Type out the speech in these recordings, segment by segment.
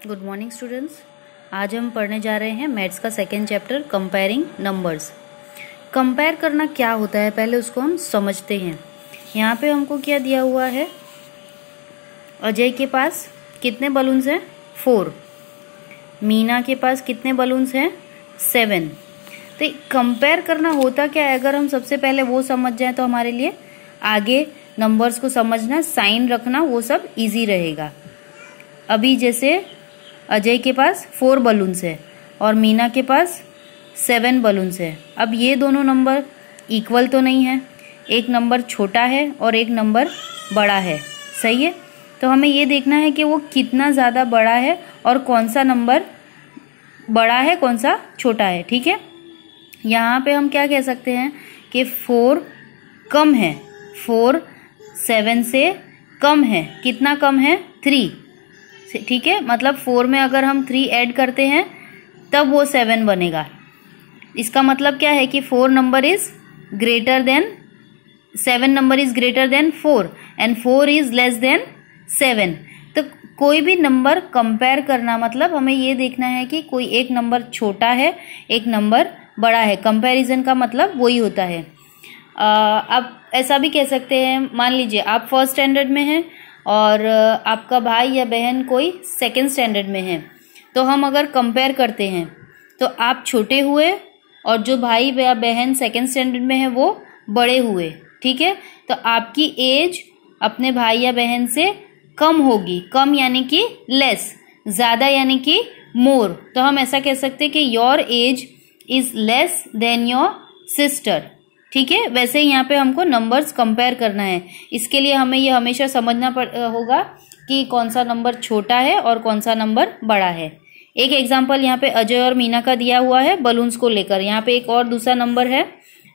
Good morning students. आज हम पढ़ने जा रहे हैं मैथ्स का second chapter comparing numbers. Compare करना क्या होता है पहले उसको हम समझते हैं। यहाँ पे हमको क्या दिया हुआ है, अजय के पास कितने बलून्स हैं 4, मीना के पास कितने बलून्स हैं 7। तो कंपेयर करना होता क्या है, अगर हम सबसे पहले वो समझ जाएं तो हमारे लिए आगे नंबर्स को समझना, साइन रखना, वो सब इजी रहेगा। अभी जैसे अजय के पास 4 बलून्स है और मीना के पास 7 बलून्स है। अब ये दोनों नंबर इक्वल तो नहीं है, एक नंबर छोटा है और एक नंबर बड़ा है, सही है। तो हमें ये देखना है कि वो कितना ज़्यादा बड़ा है और कौन सा नंबर बड़ा है कौन सा छोटा है, ठीक है। यहाँ पे हम क्या कह सकते हैं कि 4 कम है, 4 7 से कम है। कितना कम है 3, ठीक है। मतलब 4 में अगर हम 3 ऐड करते हैं तब वो 7 बनेगा। इसका मतलब क्या है कि 4 number is greater than 7 number is greater than 4 and 4 is less than 7। तो कोई भी नंबर कंपेयर करना मतलब हमें ये देखना है कि कोई एक नंबर छोटा है एक नंबर बड़ा है। कंपैरिजन का मतलब वही होता है। आप ऐसा भी कह सकते हैं, मान लीजिए आप फर्स्ट स्टैंडर्ड में हैं और आपका भाई या बहन कोई सेकंड स्टैंडर्ड में है। तो हम अगर कंपेयर करते हैं तो आप छोटे हुए और जो भाई या बहन सेकंड स्टैंडर्ड में है वो बड़े हुए, ठीक है। तो आपकी एज अपने भाई या बहन से कम होगी। कम यानी कि लेस, ज़्यादा यानी कि मोर। तो हम ऐसा कह सकते हैं कि your age is less than your sister, ठीक है। वैसे ही यहाँ पे हमको नंबर्स कंपेयर करना है। इसके लिए हमें ये हमेशा समझना होगा कि कौन सा नंबर छोटा है और कौन सा नंबर बड़ा है। एक एग्जांपल यहाँ पे अजय और मीना का दिया हुआ है बलून्स को लेकर। यहाँ पे एक और दूसरा नंबर है,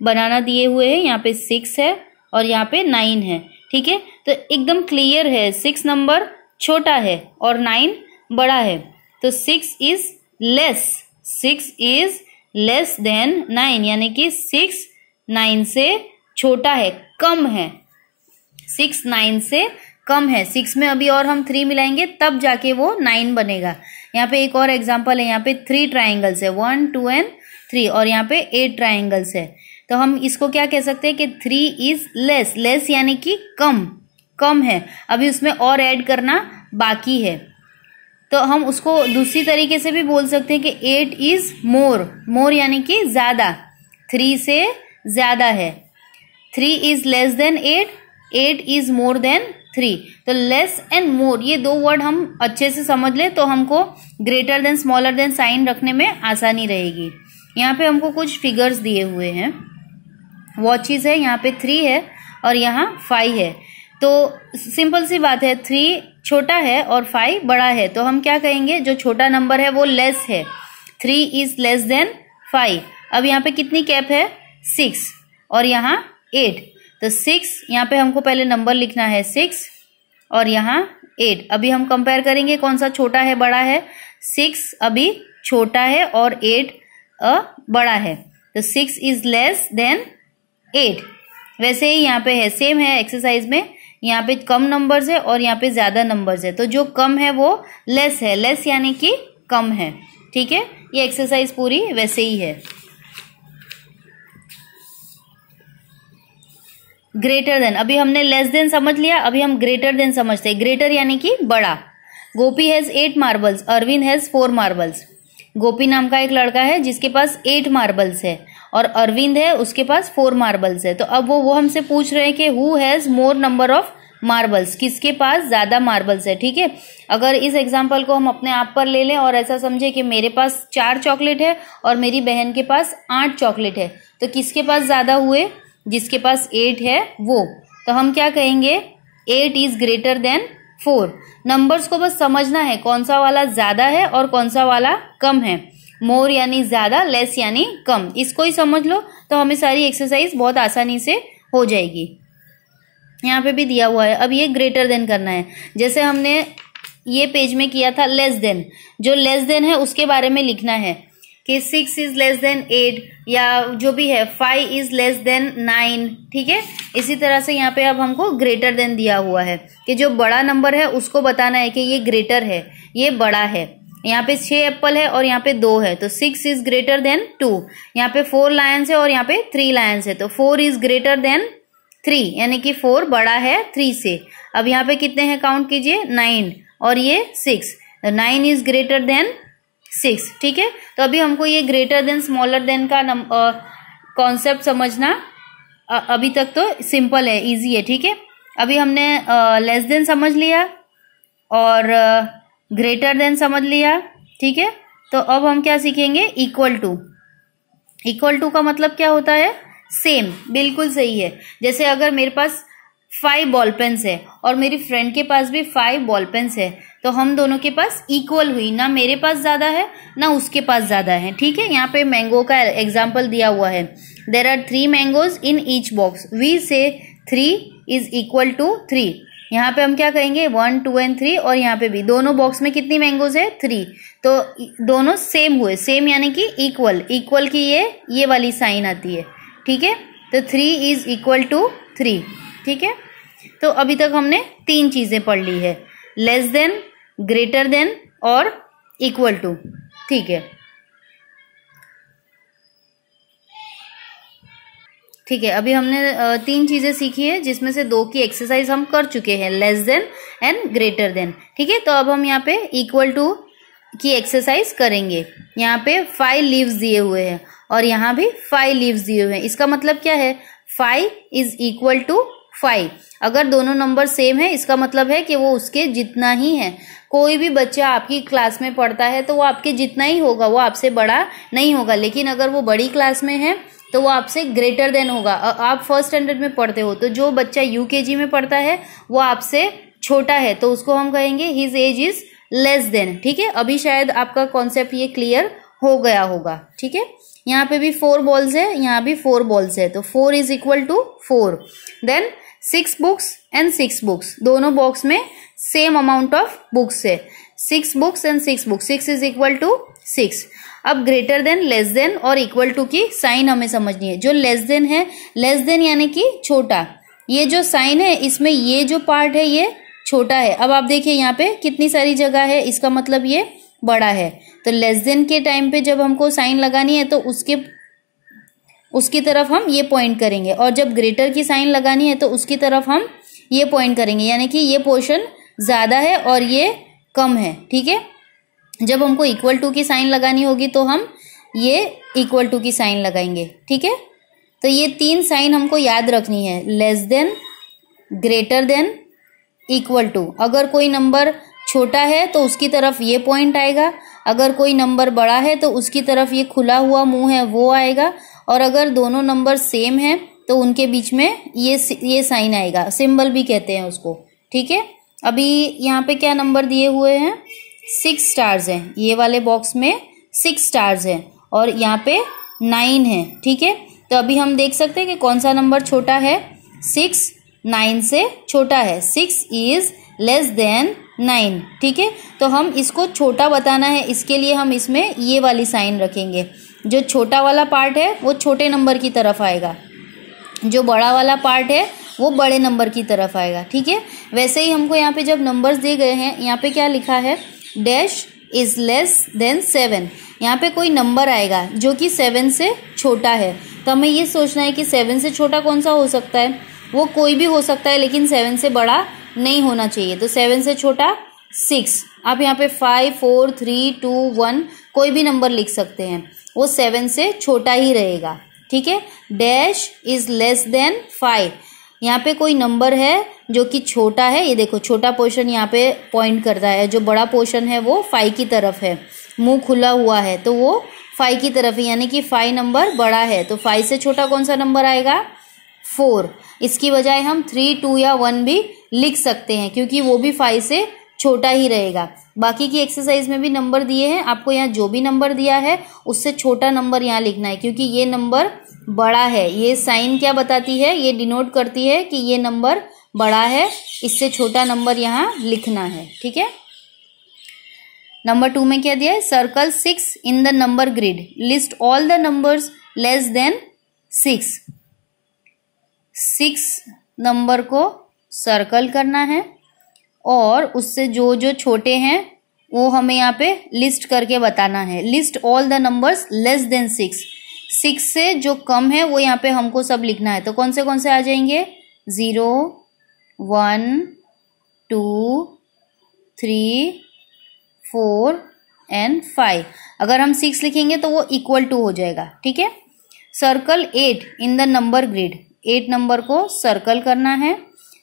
बनाना दिए हुए हैं। यहाँ पे 6 है और यहाँ पे 9 है, ठीक है। तो एकदम क्लियर है, 6 नंबर छोटा है और 9 बड़ा है। तो 6 इज लेस देन 9, यानी कि 6 9 से छोटा है, कम है। 6 9 से कम है। 6 में अभी और हम 3 मिलाएंगे तब जाके वो 9 बनेगा। यहाँ पे एक और एग्जांपल है, यहाँ पे 3 ट्राइंगल्स है, 1 2 एंड 3, और यहाँ पे 8 ट्राइंगल्स है। तो हम इसको क्या कह सकते हैं कि 3 इज लेस, लेस यानी कि कम है। अभी उसमें और ऐड करना बाकी है। तो हम उसको दूसरी तरीके से भी बोल सकते हैं कि 8 इज मोर यानी कि ज़्यादा, 3 से ज़्यादा है। 3 is less than 8 is more than 3। तो लेस एंड मोर ये दो वर्ड हम अच्छे से समझ ले तो हमको greater than smaller than sign रखने में आसानी रहेगी। यहाँ पे हमको कुछ फिगर्स दिए हुए हैं। वॉचेस है, यहाँ पे 3 है और यहाँ 5 है। तो सिंपल सी बात है, 3 छोटा है और 5 बड़ा है। तो हम क्या कहेंगे, जो छोटा नंबर है वो लेस है। 3 इज लेस देन 5। अब यहाँ पे कितनी कैप है 6 और यहाँ 8। तो 6 यहाँ पे हमको पहले नंबर लिखना है 6 और यहाँ 8। अभी हम कंपेयर करेंगे कौन सा छोटा है बड़ा है। 6 अभी छोटा है और 8 बड़ा है। तो 6 इज लेस देन 8। वैसे ही यहाँ पे है, सेम है एक्सरसाइज में। यहाँ पे कम नंबर्स है और यहाँ पे ज़्यादा नंबर्स है। तो जो कम है वो लेस है, लेस यानी कि कम है, ठीक है। ये एक्सरसाइज पूरी वैसे ही है। ग्रेटर देन, अभी हमने लेस देन समझ लिया, अभी हम ग्रेटर देन समझते हैं। ग्रेटर यानी कि बड़ा। Gopi has 8 marbles, Arvind has 4 marbles. Gopi नाम का एक लड़का है जिसके पास 8 मार्बल्स है और अरविंद है उसके पास 4 मार्बल्स है। तो अब वो हमसे पूछ रहे हैं कि who has more number of marbles, किसके पास ज़्यादा मार्बल्स है, ठीक है। अगर इस एग्जाम्पल को हम अपने आप पर ले लें और ऐसा समझे कि मेरे पास 4 चॉकलेट है और मेरी बहन के पास 8 चॉकलेट है, तो किसके पास ज़्यादा हुए, जिसके पास 8 है वो। तो हम क्या कहेंगे, 8 इज ग्रेटर देन 4। नंबर्स को बस समझना है कौन सा वाला ज़्यादा है और कौन सा वाला कम है। मोर यानी ज़्यादा, लेस यानी कम। इसको ही समझ लो तो हमें सारी एक्सरसाइज बहुत आसानी से हो जाएगी। यहाँ पे भी दिया हुआ है। अब ये ग्रेटर देन करना है, जैसे हमने ये पेज में किया था लेस देन। जो लेस देन है उसके बारे में लिखना है कि 6 इज लेस देन 8 या जो भी है, 5 इज लेस देन 9, ठीक है। इसी तरह से यहाँ पे अब हमको ग्रेटर देन दिया हुआ है कि जो बड़ा नंबर है उसको बताना है कि ये ग्रेटर है, ये बड़ा है। यहाँ पे 6 एप्पल है और यहाँ पे 2 है, तो 6 इज ग्रेटर देन 2। यहाँ पे 4 लायंस है और यहाँ पे 3 लायंस है, तो 4 इज ग्रेटर देन 3, यानी कि 4 बड़ा है 3 से। अब यहाँ पे कितने हैं काउंट कीजिए, 9 और ये 6, 9 इज ग्रेटर देन 6। ठीक है, तो अभी हमको ये ग्रेटर देन स्मॉलर देन का कॉन्सेप्ट समझना अभी तक तो सिंपल है, इजी है। ठीक है, अभी हमने लेस देन समझ लिया और ग्रेटर देन समझ लिया। ठीक है, तो अब हम क्या सीखेंगे, इक्वल टू। इक्वल टू का मतलब क्या होता है, सेम, बिल्कुल सही है। जैसे अगर मेरे पास 5 बॉल पेन्स है और मेरी फ्रेंड के पास भी 5 बॉल पेन्स है, तो हम दोनों के पास इक्वल हुई, ना मेरे पास ज़्यादा है ना उसके पास ज़्यादा है। ठीक है, यहाँ पे मैंगो का एग्जाम्पल दिया हुआ है, there are 3 mangoes in each box, we say 3 is equal to 3। यहाँ पे हम क्या कहेंगे, 1 2 एंड 3, और यहाँ पे भी दोनों बॉक्स में कितनी मैंगोज है, 3, तो दोनों सेम हुए। सेम यानी कि इक्वल, इक्वल की ये वाली साइन आती है। ठीक है, तो 3 इज इक्वल टू 3। ठीक है, तो अभी तक हमने 3 चीजें पढ़ ली है, लेस देन, ग्रेटर देन और इक्वल टू। ठीक है, ठीक है, अभी हमने 3 चीजें सीखी है, जिसमें से 2 की एक्सरसाइज हम कर चुके हैं, less than and greater than. ठीक है, तो अब हम यहाँ पे इक्वल टू की एक्सरसाइज करेंगे। यहाँ पे 5 लीव्स दिए हुए हैं और यहाँ भी 5 लीव्स दिए हुए हैं। इसका मतलब क्या है, 5 इज इक्वल टू 5। अगर दोनों नंबर सेम है, इसका मतलब है कि वो उसके जितना ही है। कोई भी बच्चा आपकी क्लास में पढ़ता है तो वो आपके जितना ही होगा, वो आपसे बड़ा नहीं होगा। लेकिन अगर वो बड़ी क्लास में है तो वो आपसे ग्रेटर देन होगा। आप फर्स्ट स्टैंडर्ड में पढ़ते हो, तो जो बच्चा यूकेजी में पढ़ता है वो आपसे छोटा है, तो उसको हम कहेंगे his age is less than. ठीक है, अभी शायद आपका कॉन्सेप्ट ये क्लियर हो गया होगा। ठीक है, यहाँ पे भी 4 बॉल्स है, यहाँ भी 4 बॉल्स है, तो 4 is equal to 4। Then 6 books and 6 books, दोनों बॉक्स में सेम अमाउंट ऑफ बुक्स है, 6 books and 6 books, 6 is equal to 6। अब ग्रेटर देन, लेस देन और इक्वल टू की साइन हमें समझनी है। जो लेस देन है, लेस देन यानी कि छोटा, ये जो साइन है इसमें ये जो पार्ट है ये छोटा है। अब आप देखिए यहाँ पे कितनी सारी जगह है, इसका मतलब ये बड़ा है। तो लेस देन के टाइम पे जब हमको साइन लगानी है तो उसकी तरफ हम ये पॉइंट करेंगे, और जब ग्रेटर की साइन लगानी है तो उसकी तरफ हम ये पॉइंट करेंगे, यानी कि ये पोर्शन ज़्यादा है और ये कम है। ठीक है, जब हमको इक्वल टू की साइन लगानी होगी तो हम ये इक्वल टू की साइन लगाएंगे। ठीक है, तो ये 3 साइन हमको याद रखनी है, less than, greater than, equal to. अगर कोई नंबर छोटा है तो उसकी तरफ ये पॉइंट आएगा, अगर कोई नंबर बड़ा है तो उसकी तरफ ये खुला हुआ मुंह है वो आएगा, और अगर दोनों नंबर सेम है तो उनके बीच में ये साइन आएगा, सिंबल भी कहते हैं उसको। ठीक है, अभी यहाँ पे क्या नंबर दिए हुए हैं, 6 स्टार्स हैं, ये वाले बॉक्स में 6 स्टार्स हैं और यहाँ पे 9 है। ठीक है, तो अभी हम देख सकते हैं कि कौन सा नंबर छोटा है, 6 9 से छोटा है, 6 इज लेस देन 9। ठीक है, तो हम इसको छोटा बताना है, इसके लिए हम इसमें ये वाली साइन रखेंगे। जो छोटा वाला पार्ट है वो छोटे नंबर की तरफ आएगा, जो बड़ा वाला पार्ट है वो बड़े नंबर की तरफ आएगा। ठीक है, वैसे ही हमको यहाँ पे जब नंबर्स दिए गए हैं, यहाँ पे क्या लिखा है, डैश इज लेस देन 7। यहाँ पे कोई नंबर आएगा जो कि 7 से छोटा है, तो हमें ये सोचना है कि 7 से छोटा कौन सा हो सकता है, वो कोई भी हो सकता है लेकिन 7 से बड़ा नहीं होना चाहिए। तो 7 से छोटा 6, आप यहाँ पे 5 4 3 2 1 कोई भी नंबर लिख सकते हैं, वो 7 से छोटा ही रहेगा। ठीक है, डैश इज लेस देन 5, यहाँ पे कोई नंबर है जो कि छोटा है, ये देखो छोटा पोर्शन यहाँ पे पॉइंट करता है, जो बड़ा पोर्शन है वो 5 की तरफ है, मुंह खुला हुआ है तो वो 5 की तरफ है, यानी कि 5 नंबर बड़ा है। तो 5 से छोटा कौन सा नंबर आएगा, 4। इसकी बजाय हम 3 2 या 1 भी लिख सकते हैं, क्योंकि वो भी 5 से छोटा ही रहेगा। बाकी की एक्सरसाइज में भी नंबर दिए हैं, आपको यहाँ जो भी नंबर दिया है उससे छोटा नंबर यहाँ लिखना है, क्योंकि ये नंबर बड़ा है। ये साइन क्या बताती है, ये डिनोट करती है कि ये नंबर बड़ा है, इससे छोटा नंबर यहाँ लिखना है। ठीक है, नंबर 2 में क्या दिया है, circle 6 in the number grid, list all the numbers less than 6। 6 number को सर्कल करना है और उससे जो जो छोटे हैं वो हमें यहाँ पे लिस्ट करके बताना है। List all the numbers less than 6, 6 से जो कम है वो यहाँ पे हमको सब लिखना है। तो कौन से आ जाएंगे? 0, 1, 2, 3, 4 एंड 5। अगर हम 6 लिखेंगे तो वो इक्वल टू हो जाएगा, ठीक है। Circle 8 in the number grid, 8 number को सर्कल करना है।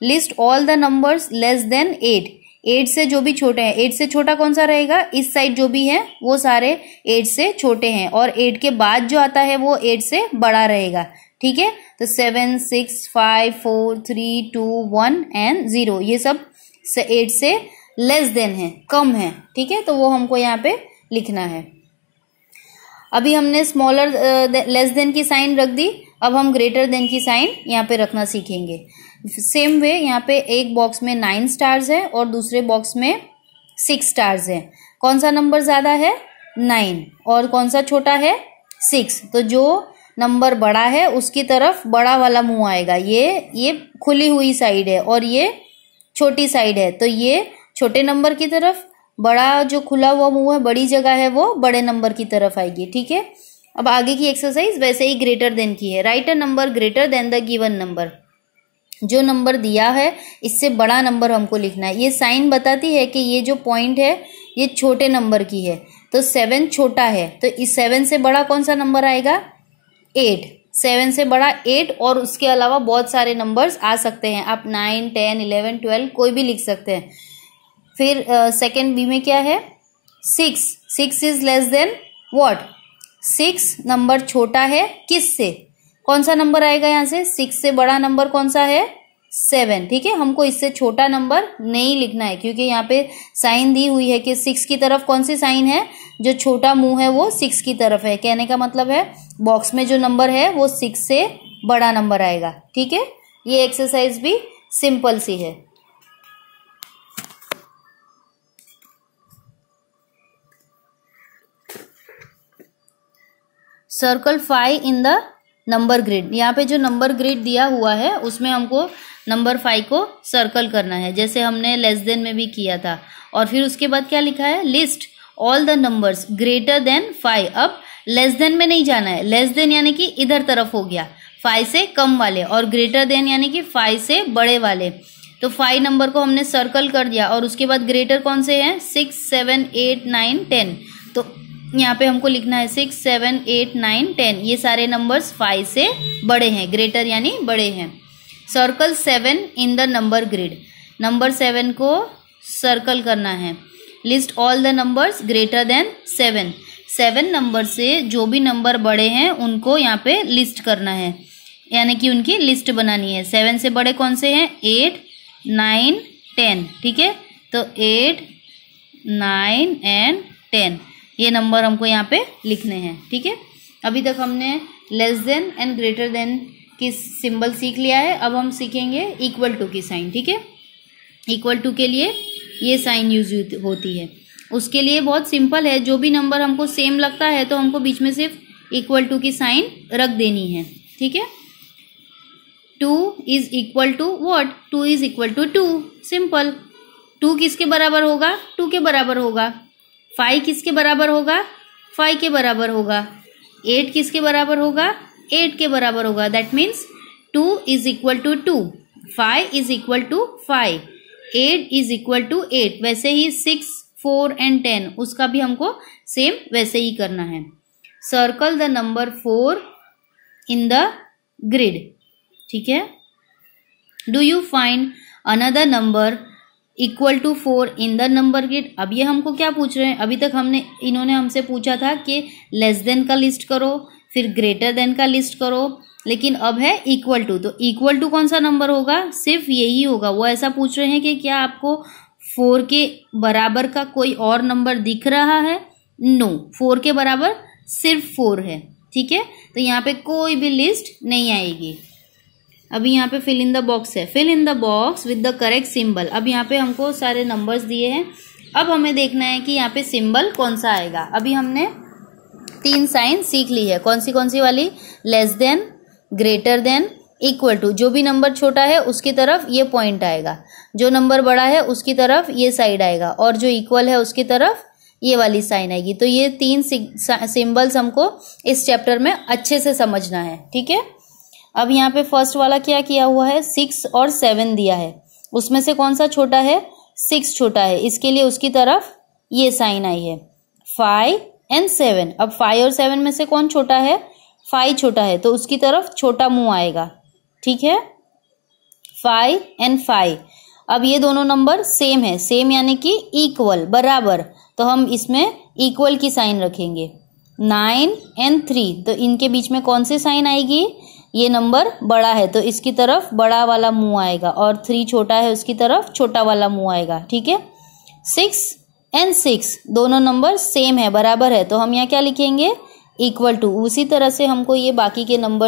List all the numbers less than 8, 8 से जो भी छोटे हैं, 8 से छोटा कौन सा रहेगा? इस साइड जो भी है वो सारे 8 से छोटे हैं, और 8 के बाद जो आता है वो 8 से बड़ा रहेगा, ठीक है। तो 7, 6, 5, 4, 3, 2, 1 एंड 0, ये सब 8 से लेस देन है, कम है, ठीक है। तो वो हमको यहाँ पे लिखना है। अभी हमने स्मॉलर लेस देन की साइन रख दी, अब हम ग्रेटर देन की साइन यहाँ पे रखना सीखेंगे। सेम वे यहाँ पे एक बॉक्स में 9 स्टार्स है और दूसरे बॉक्स में 6 स्टार्स है। कौन सा नंबर ज़्यादा है? 9, और कौन सा छोटा है? 6। तो जो नंबर बड़ा है उसकी तरफ बड़ा वाला मुंह आएगा। ये खुली हुई साइड है और ये छोटी साइड है, तो ये छोटे नंबर की तरफ, बड़ा जो खुला हुआ मुंह है, बड़ी जगह है, वो बड़े नंबर की तरफ आएगी, ठीक है। अब आगे की एक्सरसाइज वैसे ही ग्रेटर देन की है। Right a number greater than the given number, जो नंबर दिया है इससे बड़ा नंबर हमको लिखना है। ये साइन बताती है कि ये जो पॉइंट है ये छोटे नंबर की है, तो 7 छोटा है, तो इस 7 से बड़ा कौन सा नंबर आएगा? 8। 7 से बड़ा 8, और उसके अलावा बहुत सारे नंबर्स आ सकते हैं, आप 9, 10, 11, 12 कोई भी लिख सकते हैं। फिर सेकेंड बी में क्या है? 6, 6 is less than what? 6 number छोटा है किससे? कौन सा नंबर आएगा यहाँ से? 6 से बड़ा नंबर कौन सा है? 7, ठीक है। हमको इससे छोटा नंबर नहीं लिखना है, क्योंकि यहाँ पे साइन दी हुई है कि 6 की तरफ कौन सी साइन है? जो छोटा मुंह है वो 6 की तरफ है। कहने का मतलब है बॉक्स में जो नंबर है वो 6 से बड़ा नंबर आएगा, ठीक है। ये एक्सरसाइज भी सिंपल सी है। Circle 5 in the number grid, यहाँ पे जो नंबर ग्रिड दिया हुआ है उसमें हमको नंबर 5 को सर्कल करना है, जैसे हमने लेस देन में भी किया था। और फिर उसके बाद क्या लिखा है? List all the numbers greater than 5। अब लेस देन में नहीं जाना है, लेस देन यानी कि इधर तरफ हो गया, 5 से कम वाले, और ग्रेटर देन यानी कि 5 से बड़े वाले। तो 5 नंबर को हमने सर्कल कर दिया, और उसके बाद ग्रेटर कौन से हैं? 6, 7, 8, 9, 10। तो यहाँ पे हमको लिखना है 6, 7, 8, 9, 10, ये सारे नंबर्स 5 से बड़े हैं, ग्रेटर यानी बड़े हैं। Circle 7 in the number grid, number 7 को सर्कल करना है। List all the numbers greater than 7, 7 number से जो भी नंबर बड़े हैं उनको यहाँ पे लिस्ट करना है, यानी कि उनकी लिस्ट बनानी है। 7 से बड़े कौन से हैं? 8, 9, 10, ठीक है। तो 8, 9 एंड 10 ये नंबर हमको यहाँ पे लिखने हैं, ठीक है। अभी तक हमने less than and greater than की सिंबल सीख लिया है। अब हम सीखेंगे इक्वल टू की साइन, ठीक है। इक्वल टू के लिए ये साइन यूज होती है। उसके लिए बहुत सिंपल है, जो भी नंबर हमको सेम लगता है तो हमको बीच में सिर्फ इक्वल टू की साइन रख देनी है, ठीक है। 2 is equal to what? 2 is equal to 2, simple. 2 किसके बराबर होगा? 2 के बराबर होगा। 5 किसके बराबर होगा? 5 के बराबर होगा। 8 किसके बराबर होगा? 8 के बराबर होगा। That means 2 is equal to 2, 5 is equal to 5, 8 is equal to 8। वैसे ही 6, 4 एंड 10 उसका भी हमको सेम वैसे ही करना है। Circle the number 4 in the grid, ठीक है। Do you find another number equal to 4 in the number grid. अब ये हमको क्या पूछ रहे हैं? अभी तक इन्होंने हमसे पूछा था कि लेस देन का लिस्ट करो, फिर ग्रेटर देन का लिस्ट करो, लेकिन अब है इक्वल टू। तो इक्वल टू कौन सा नंबर होगा? सिर्फ यही होगा। वो ऐसा पूछ रहे हैं कि क्या आपको 4 के बराबर का कोई और नंबर दिख रहा है? नो, 4 के बराबर सिर्फ 4 है, ठीक है। तो यहाँ पे कोई भी लिस्ट नहीं आएगी। अभी यहाँ पे फिल इन द बॉक्स है, fill in the box with the correct symbol. अब यहाँ पे हमको सारे नंबर्स दिए हैं, अब हमें देखना है कि यहाँ पे सिंबल कौन सा आएगा। अभी हमने 3 साइन सीख ली है, कौन सी वाली? Less than, greater than, equal to, जो भी नंबर छोटा है उसकी तरफ ये पॉइंट आएगा, जो नंबर बड़ा है उसकी तरफ ये साइड आएगा, और जो इक्वल है उसकी तरफ ये वाली साइन आएगी। तो ये 3 सिंबल्स हमको इस चैप्टर में अच्छे से समझना है, ठीक है। अब यहाँ पे फर्स्ट वाला क्या किया हुआ है, 6 और 7 दिया है, उसमें से कौन सा छोटा है, 6 छोटा है, इसके लिए उसकी तरफ ये साइन आई है, 5 एंड 7। अब 5 और 7 में से कौन छोटा है, 5 छोटा है, तो उसकी तरफ छोटा मुंह आएगा, ठीक है, 5 एंड 5। अब ये दोनों नंबर सेम है, सेम यानी कि इक्वल, बराबर, तो हम इसमें इक्वल की साइन रखेंगे। 9 एंड 3, तो इनके बीच में कौन सी साइन आएगी, ये नंबर बड़ा है तो इसकी तरफ बड़ा वाला मुंह आएगा, और 3 छोटा है उसकी तरफ छोटा वाला मुंह आएगा, ठीक है। 6 एंड 6 दोनों नंबर सेम है, बराबर है, तो हम यहाँ क्या लिखेंगे, इक्वल टू। उसी तरह से हमको ये बाकी के नंबर